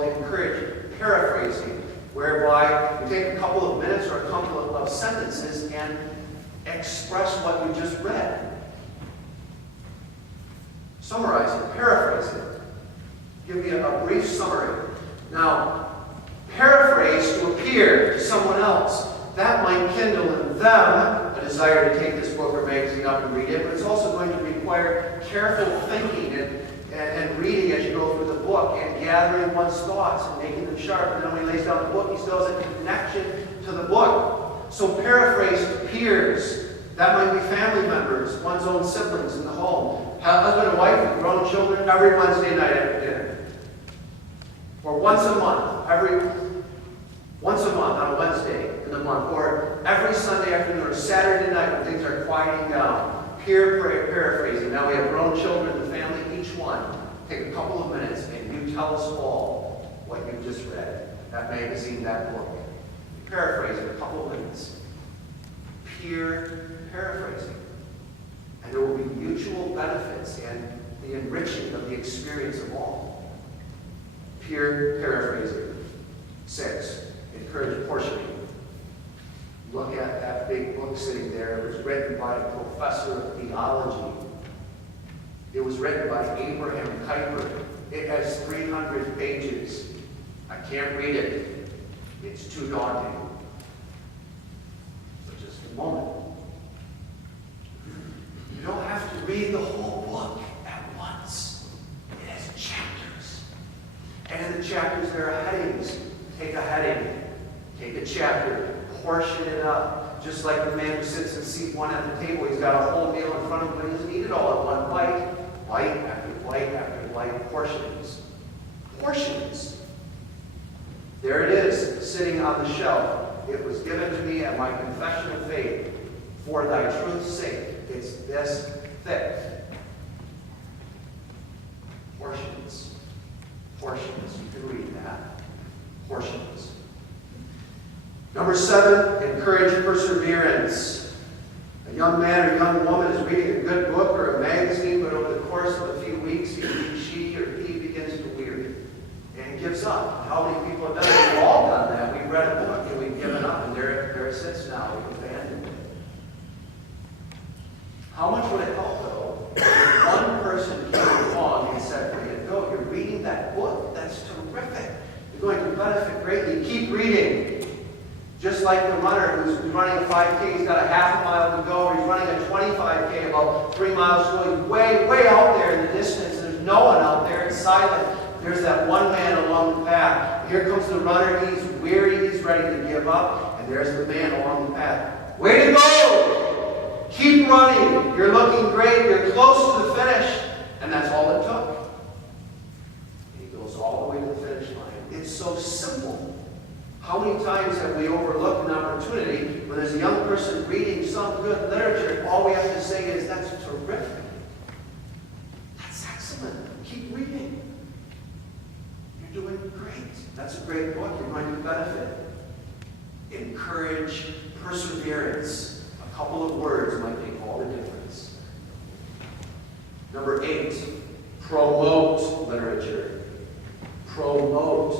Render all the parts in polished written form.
called encourage paraphrasing, whereby you take a couple of minutes or a couple of sentences and express what you just read. Summarize it, paraphrase it. Give me a brief summary. Now, paraphrase to appear to someone else. That might kindle in them a desire to take this book or magazine up and read it, but it's also going to require careful thinking and reading as you go through the book and gathering one's thoughts and making them sharp. And then when he lays down the book, he still has a connection to the book. So paraphrase to peers. That might be family members, one's own siblings in the home, husband and wife with grown children every Wednesday night after dinner. Or once a month on a Wednesday in the month, or every Sunday afternoon or Saturday night when things are quieting down. Paraphrasing. Now we have grown children in the family, each one. Take a couple of minutes and you tell us all what you just read. That magazine, that book. Paraphrase in a couple of minutes. Peer paraphrasing. And there will be mutual benefits and the enriching of the experience of all. Peer paraphrasing. 6, encourage portioning. Look at that big book sitting there. It was written by a professor of theology. It was written by Abraham Kuyper. It has 300 pages. I can't read it. It's too daunting. So just a moment. You don't have to read the whole book at once. It has chapters. And in the chapters there are headings. Take a heading. Take a chapter. Portion it up. Just like the man who sits in seat 1 at the table. He's got a whole meal in front of him, but he doesn't eat it all at one bite. Bite after bite after bite. Portions. Portions. There it is, sitting on the shelf. It was given to me at my confession of faith. For thy truth's sake. It's this thick. Portions. Portions. You can read that. Portions. Number 7, encourage perseverance. A young man or young woman is reading a good book or a magazine, but over the course of a few weeks, she or he begins to weary and gives up. How many people have done it? We've all done that. We've read a book and we've given up, and there it sits now. We've abandoned it. How much would it help, though, if one person came along and said, "There you go, you're reading that book? That's terrific. You're going to benefit greatly. Keep reading." Just like the runner who's running a 5K, he's got a half a mile to go, or he's running a 25K, about 3 miles to go. He's way, way out there in the distance, and there's no one out there. It's silent. There's that one man along the path. Here comes the runner. He's weary. He's ready to give up. And there's the man along the path. Way to go! Keep running. You're looking great. You're close to the finish. And that's all it took. And he goes all the way to the finish line. It's so simple. How many times have we overlooked an opportunity when there's a young person reading some good literature, all we have to say is, "That's terrific. That's excellent. Keep reading. You're doing great. That's a great book. You're going to benefit." Encourage perseverance. A couple of words might make all the difference. Number 8, promote literature. Promote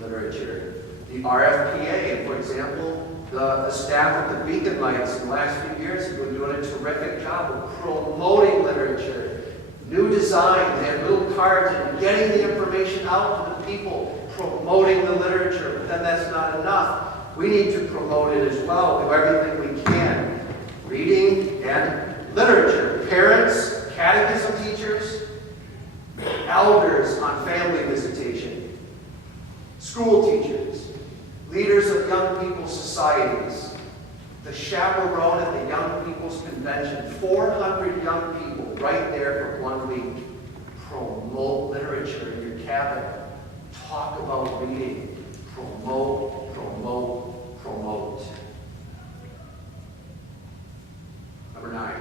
literature. The RFPA, for example, the staff at the Beacon Lights in the last few years have been doing a terrific job of promoting literature. New designs, they have little cards and getting the information out to the people, promoting the literature. But then that's not enough. We need to promote it as well, do everything we can. Reading and literature. Parents, catechism teachers, elders on family visitation, school teachers, leaders of young people's societies, the chaperone at the Young People's Convention, 400 young people right there for 1 week. Promote literature in your cabin. Talk about reading. Promote, promote, promote. Number 9.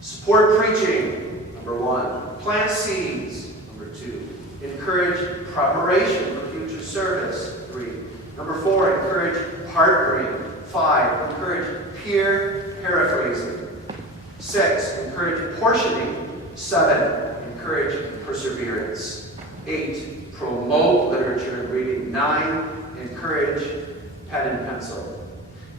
Support preaching. Number 1. Plant seeds. Number 2. Encourage preparation for future service. 3. Number 4, encourage partnering. 5, encourage peer paraphrasing. 6, encourage portioning. 7, encourage perseverance. 8, Promote literature and reading. 9, encourage pen and pencil.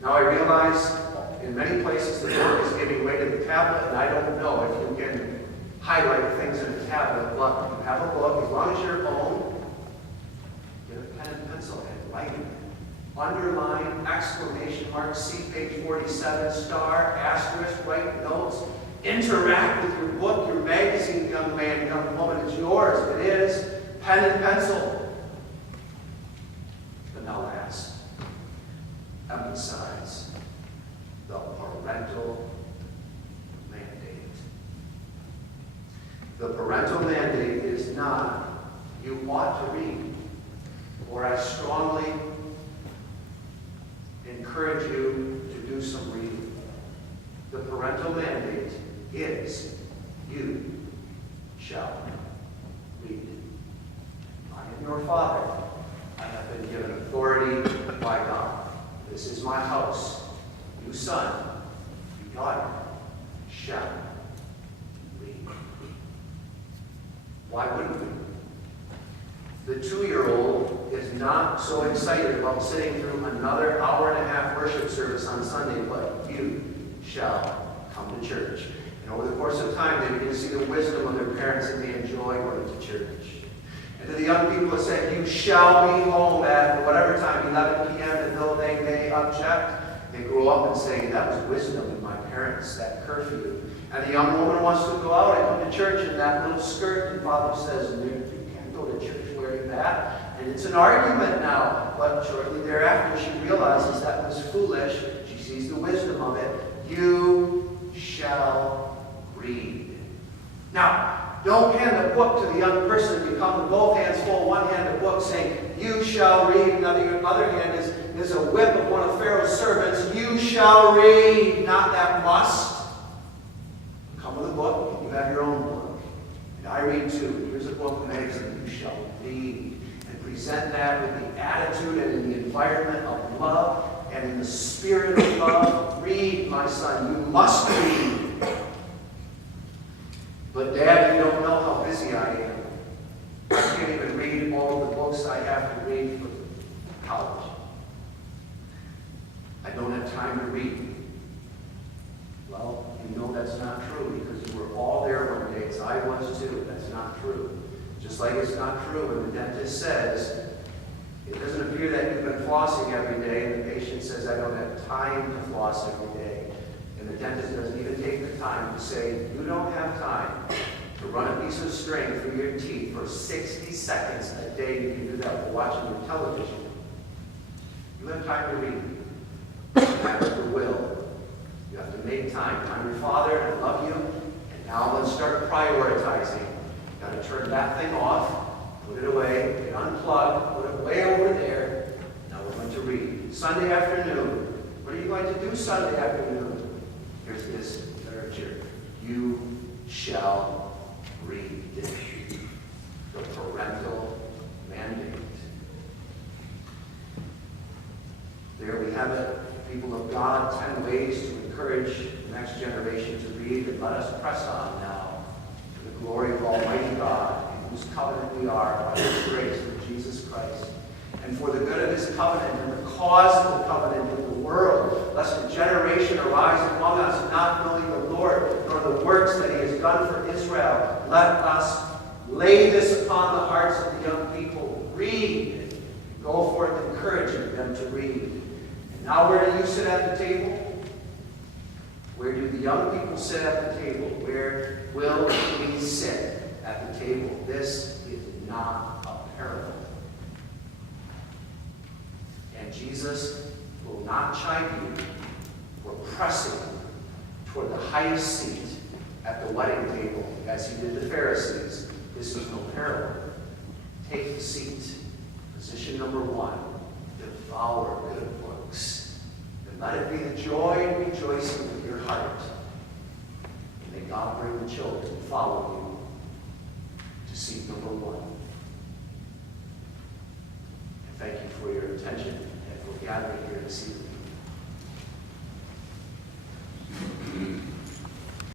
Now I realize in many places the book is giving way to the tablet, and I don't know if you can highlight things in a tablet. Look, you have a book, as long as you're home, get a pen and pencil and write it. Underline, exclamation mark, see page 47, star, asterisk, write notes. Interact with your book, your magazine, young man, young woman. It's yours. It is. Pen and pencil. But now last, emphasize the parental mandate. The parental mandate is not, you ought to read, or I strongly encourage you to do some reading. The parental mandate is, you shall read. I am your father. I have been given authority by God. This is my house. You son, you daughter, shall read. Why wouldn't we? The 2-year-old is not so excited about sitting through another hour-and-a-half worship service on Sunday, but you shall come to church. And over the course of time, they begin to see the wisdom of their parents, and they enjoy going to church. And to the young people who said, you shall be home at whatever time, 11 p.m., and though they may object, they grow up and say, that was wisdom in my parents, that curfew. And the young woman wants to go out and come to church in that little skirt, and father says, you can't go to church wearing that. And it's an argument now. But shortly thereafter, she realizes that was foolish. She sees the wisdom of it. You shall read. Now, don't hand the book to the young person. You come with both hands full, one hand the book saying, you shall read. Another hand is a whip of one of Pharaoh's servants. You shall read, not that must. Come with a book, and you have your own book. And I read too. Here's a book, magazine. You shall read. And present that with the attitude and in the environment of love and in the spirit of love. Read, my son. You must read. But Dad, you don't know how busy I am. I can't even read all of the books I have to read for college. I don't have time to read. Well, you know that's not true because you were all there one day, as I was too. That's not true. Just like it's not true when the dentist says, it doesn't appear that you've been flossing every day, and the patient says, I don't have time to floss every day. And the dentist doesn't even take the time to say, you don't have time to run a piece of string through your teeth for 60 seconds a day. You can do that while watching your television. You have time to read. You have the will. You have to make time. I'm your father, and I love you. And now let's start prioritizing. You've got to turn that thing off, put it away, get unplugged, put it way over there. Now we're going to read. Sunday afternoon. What are you going to do Sunday afternoon? Here's this literature. You shall read. The parental mandate. There we have it. People of God, 10 ways to encourage the next generation to read. And let us press on now to the glory of Almighty God, in whose covenant we are by His grace through Jesus Christ. And for the good of His covenant and the cause of the covenant in the world, lest a generation arise among us not knowing the Lord, nor the works that He has done for Israel. Let us lay this upon the hearts of the young people. Read. Go forth encouraging them to read. And now where do you sit at the table? Where do the young people sit at the table? Where will we sit at the table? This is not a parable. And Jesus will not chide you for pressing toward the highest seat at the wedding table as He did the Pharisees. This is no parable. Take the seat. Position number 1. Devour good books. And let it be the joy and rejoicing of your heart. And may God bring the children to follow you to seat number 1. And thank you for your attention and for gathering here this evening.